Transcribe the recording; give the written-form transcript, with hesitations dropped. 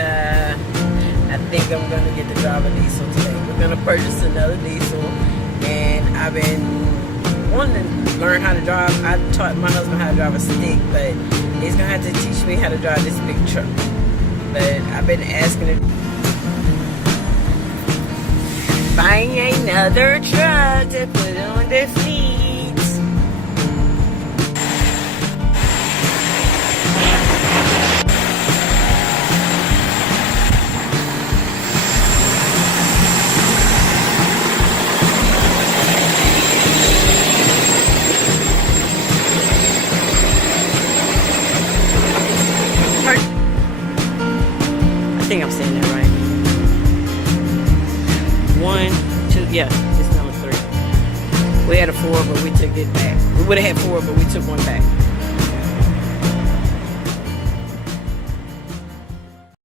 I think I'm gonna get to drive a diesel today. We're gonna purchase another diesel, and I've been wanting to learn how to drive. I taught my husband how to drive a stick, but he's gonna have to teach me how to drive this big truck. But I've been asking him. Find another truck to put on the seats. I think I'm saying that right. 1, 2, yeah, it's number 3. We had a 4, but we took it back. We would have had 4, but we took 1 back.